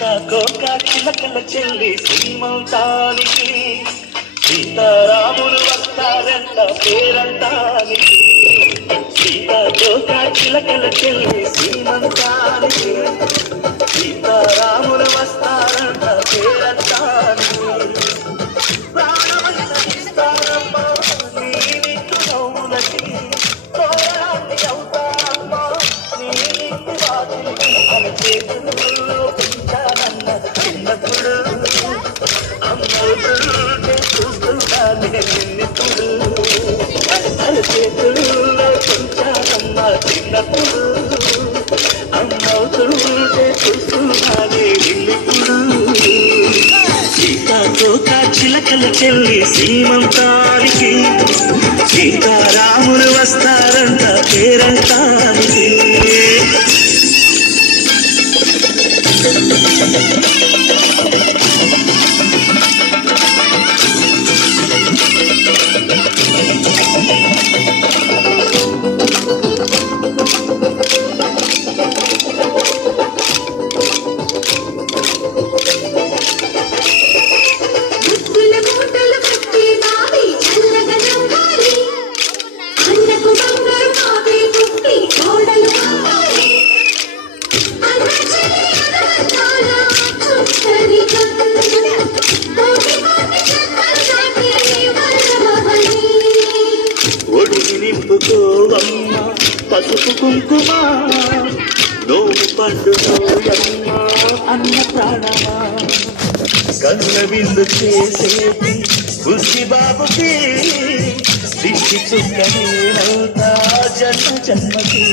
సీతాకోక చిలకల చెల్లి శ్రీమంతానికి సీతారాములు వస్తారంట పేరంటానికి సీతాకోక చిలకల చెల్లి శ్రీమంతానికి సీతారాములు వస్తారంట పేరంటానికి ప్రాణమైన ఇస్తారమ్మా నీ నిత్తులకి తోరాన్ని అవుతారమ్మా నీ నిత్తి వాటికి మన చేతుల్లో పెంచానన్న చిన్నప్పుడు అమ్మవుతుంటే చూస్తున్నానే నిన్నప్పుడు మన చేతుల్లో పెంచానన్న చిన్నప్పుడు అమ్మవుతుంటే చూస్తున్నానే నిన్నప్పుడు సీతాకోక చిలకల చెల్లి సీమంతానికి సీతారాములు వస్తారంట పేరంటానికి నింపుకోవమ్మ పసుపు కుంకుమ నోము పండుగమ్మ అన్న ప్రాణమా కన్న విందు చేసేది బుద్ధి బాబుకి దిష్టి చుక్క నేనవుతా జన్మ జన్మకి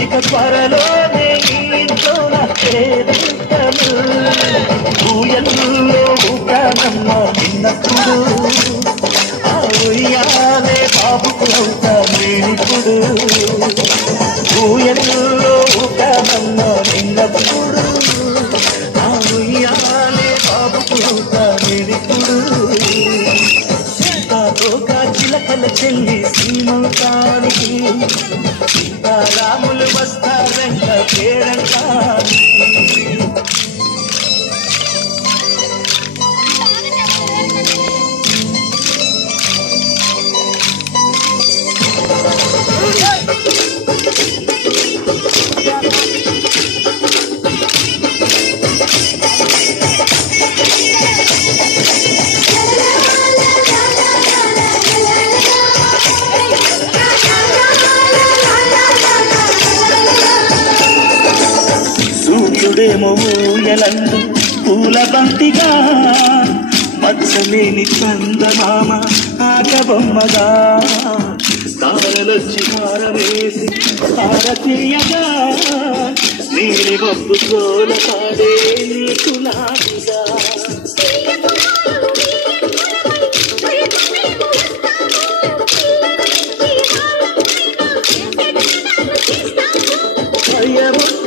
ఇక త్వరలోనే ఇంట్లో పేరుంటను ఊయల్లో ఊగానమ్మ నిన్నప్పుడు ఆ ఉయ్యాలే బాబుకు అవుతా నేనిప్పుడు ఊయల్లో ఊగానమ్మ నిన్నప్పుడు ఆ ఉయ్యాలే బాబుకు అవుతా నేనిప్పుడు సీతాకోక చిలకల చెల్లి సీమంతానికి సీతారాములు వస్తారంట పేరంటానికి సూర్యుడేమో ఊయలందు పూల బంతిగా మత్సలేని చందమామ ఆకబొమ్మగా తారలొచ్చి హారవేసి హారతీయగా నీలి మబ్బు కోల పాడే నీకు నాటిగా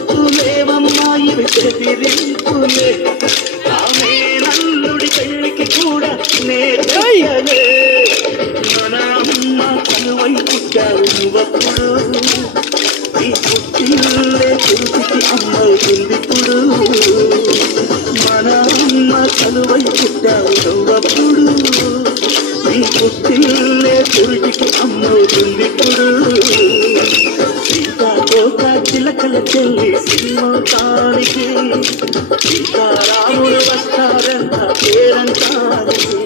భయమొత్తులేవమ్మాయి బెదిరింపులే ఆమె నల్లుడి పెళ్లికి కూడా నేర్పయలే మన అమ్మ కనువై పుట్టావు నువ్వప్పుడు ఈ పుట్టిల్లే తిరుపతి అమ్మవుతుందిప్పుడు మన అమ్మ కనువై పుట్టావు నువ్వప్పుడు ఈ పుట్టిల్లే తిరుపతికి అమ్మవుతుందిప్పుడు సీతాకోక చిలకల చెల్లి సీమంతానికి సీతారాములు వస్తారంట పేరంటానికి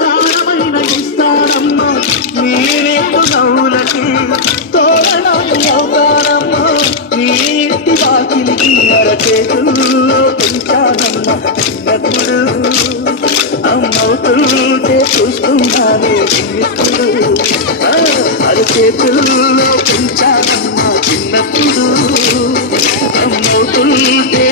ప్రాణమైన ఇస్తారమ్మ మీరేపు నవ్వులకి తోరణాలు అవుతారమ్మ మీ ఇంటి వాకిలికి అరచేతుల్లో పెంచానమ్మ చిన్నప్పుడు అమ్మవుతుంటే చూస్తున్నానే చిన్నప్పుడు అరచేతుల్లో పెంచానమ్మ చిన్నప్పుడు అమ్మవుతుంటే